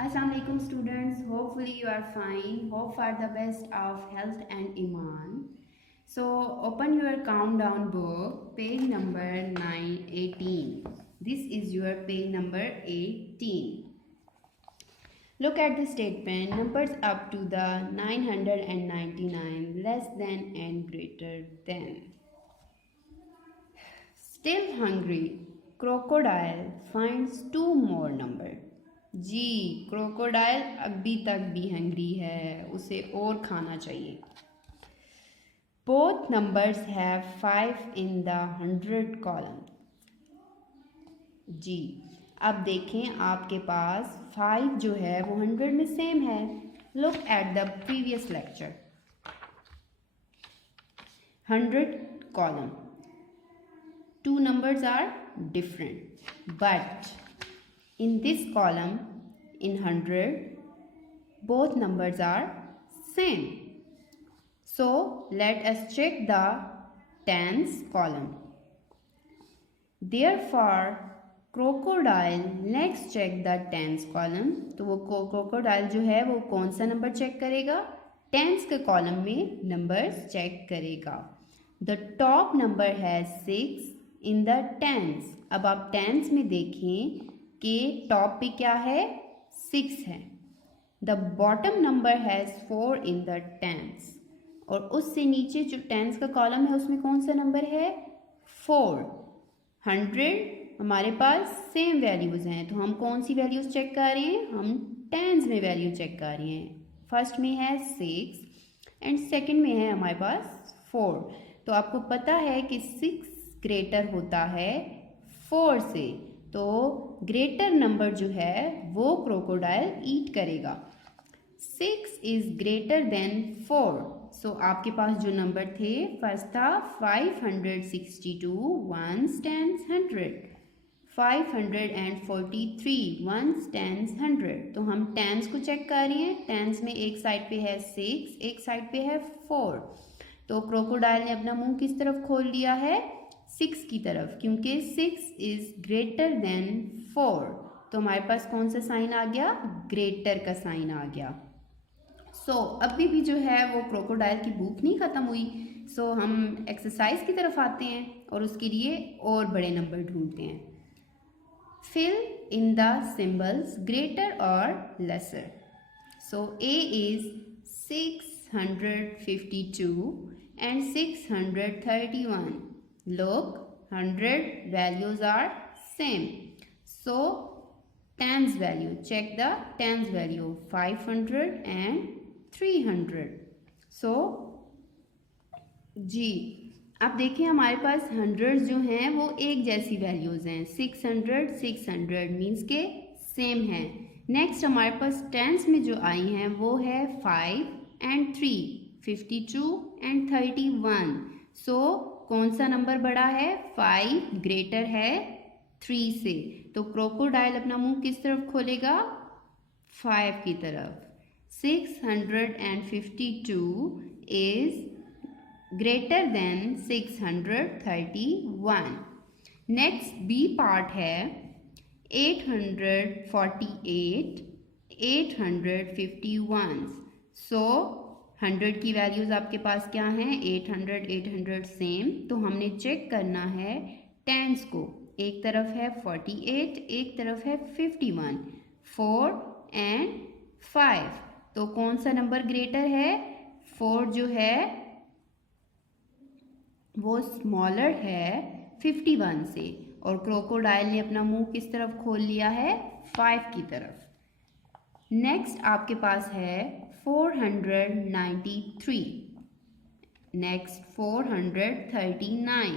Assalamu alaikum students. Hopefully you are fine. Hope for the best of health and iman. So open your countdown book, page number 918. This is your page number 18. Look at the statement. Numbers up to the 999 less than and greater than. Still hungry, crocodile finds two more numbers. जी crocodile अभी तक भी hungry है, उसे और खाना चाहिए. Both numbers have 5 in the 100 column. जी अब देखें आपके पास 5 जो है वो 100 में सेम है. Look at the previous lecture. 100 column, two numbers are different, but in this column in 100 both numbers are same. So let us check the tens column. Therefore crocodile next check the tens column. तो वो crocodile जो है वो कौन सा number check करेगा? Tens के column में नंबर्स चेक करेगा. The top number has 6 in the tens. अब आप टेंस में देखें कि टॉप पे क्या है? 6 है. The bottom number has 4 in the tens. और उससे नीचे जो टेंस का कॉलम है उसमें कौन सा नंबर है? 4. 100 हमारे पास सेम वैल्यूज़ हैं, तो हम कौन सी वैल्यूज़ चेक कर रहे हैं? हम टेंस में वैल्यू चेक कर रहे हैं. फर्स्ट में है 6 एंड सेकेंड में है हमारे पास 4. तो आपको पता है कि 6 ग्रेटर होता है 4 से, तो ग्रेटर नंबर जो है वो क्रोकोडाइल ईट करेगा. 6 इज ग्रेटर देन 4. सो आपके पास जो नंबर थे फर्स्ट था 562 1s टेंस 100, 543 1s टेंस 100. तो हम टेंस को चेक कर रहे हैं. टेंस में एक साइड पे है 6, एक साइड पे है 4. तो क्रोकोडाइल ने अपना मुंह किस तरफ खोल लिया है? 6 की तरफ, क्योंकि 6 इज ग्रेटर देन 4. तो हमारे पास कौन सा साइन आ गया? ग्रेटर का साइन आ गया. सो अभी भी जो है वो क्रोकोडाइल की भूख नहीं ख़त्म हुई. सो हम एक्सरसाइज की तरफ आते हैं और उसके लिए और बड़े नंबर ढूंढते हैं. Fill in the symbols greater और lesser. So A is 652 and 631. Look, 100 values are same. So tens value, check the tens value 500 and 300. So जी अब देखिए हमारे पास 100 जो हैं वो एक जैसी वैल्यूज़ हैं. 600 मीन्स के सेम है. नेक्स्ट हमारे पास टेंस में जो आई हैं वो है 5 एंड 3, 52 एंड 31. सो कौन सा नंबर बड़ा है? 5 ग्रेटर है 3 से. तो क्रोकोडाइल अपना मुंह किस तरफ खोलेगा? 5 की तरफ. 652 is greater than 631. Next B part है 848 851. सो 100 की वैल्यूज़ आपके पास क्या हैं? 800 सेम. तो हमने चेक करना है टेंस को. एक तरफ है 48, एक तरफ है 51, 4 एंड 5. तो कौन सा नंबर ग्रेटर है? 4 जो है वो स्मॉलर है 51 से. और क्रोकोडाइल ने अपना मुंह किस तरफ खोल लिया है? 5 की तरफ. नेक्स्ट आपके पास है 493. नेक्स्ट 439.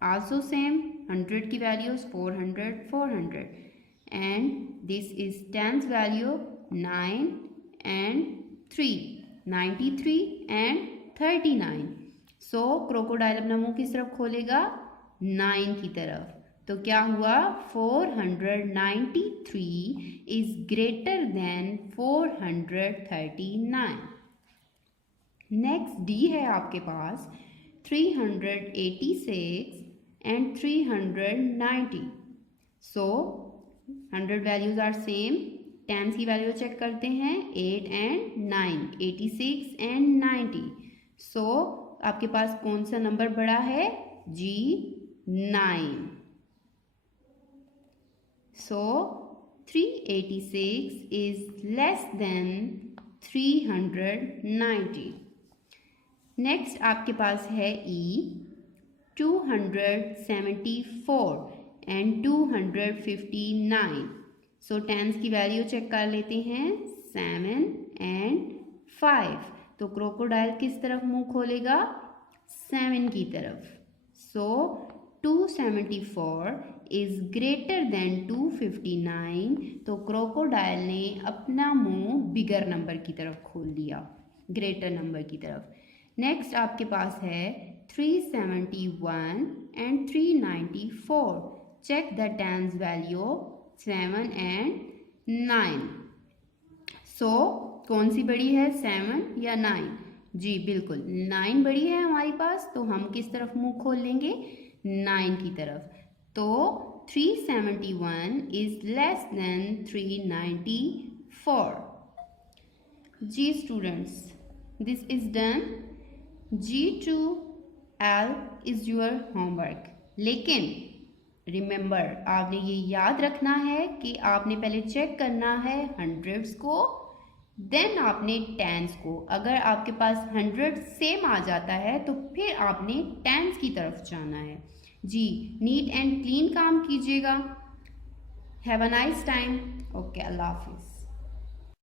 आल्सो सेम 100 की values 400 and this is tens value 9 and 3, 93 and 39. So crocodile अपना मुंह किस तरफ खोलेगा? 9 की तरफ. तो क्या हुआ? 493 is greater than 439. Next D है आपके पास 386 and 390. So 100 values are same. Tens की वैल्यू चेक करते हैं 8 एंड 9, 86 एंड 90। सो आपके पास कौन सा नंबर बड़ा है? जी 9। सो 386 इज लेस देन 390। नेक्स्ट आपके पास है ई 274 एंड 259। सो टेंस की वैल्यू चेक कर लेते हैं 7 एंड 5। तो क्रोकोडाइल किस तरफ मुंह खोलेगा? 7 की तरफ। सो 274 इज ग्रेटर देन 259। तो क्रोकोडाइल ने अपना मुंह बिगर नंबर की तरफ खोल लिया, ग्रेटर नंबर की तरफ। नेक्स्ट आपके पास है 371 and 394। Check the tens value 7 and 9। So कौन सी बड़ी है, 7 या 9? जी बिल्कुल 9 बड़ी है हमारे पास, तो हम किस तरफ मुंह खोल लेंगे? 9 की तरफ। तो 371 इज लेस देन 394। जी students, this is done. G2L is your homework. लेकिन रिमेंबर, आपने ये याद रखना है कि आपने पहले चेक करना है हंड्रेड्स को, देन आपने टेंस को। अगर आपके पास 100 सेम आ जाता है तो फिर आपने टेंस की तरफ जाना है। जी नीट एंड क्लीन काम कीजिएगा। Have a nice time. Okay, अल्लाह हाफिज़।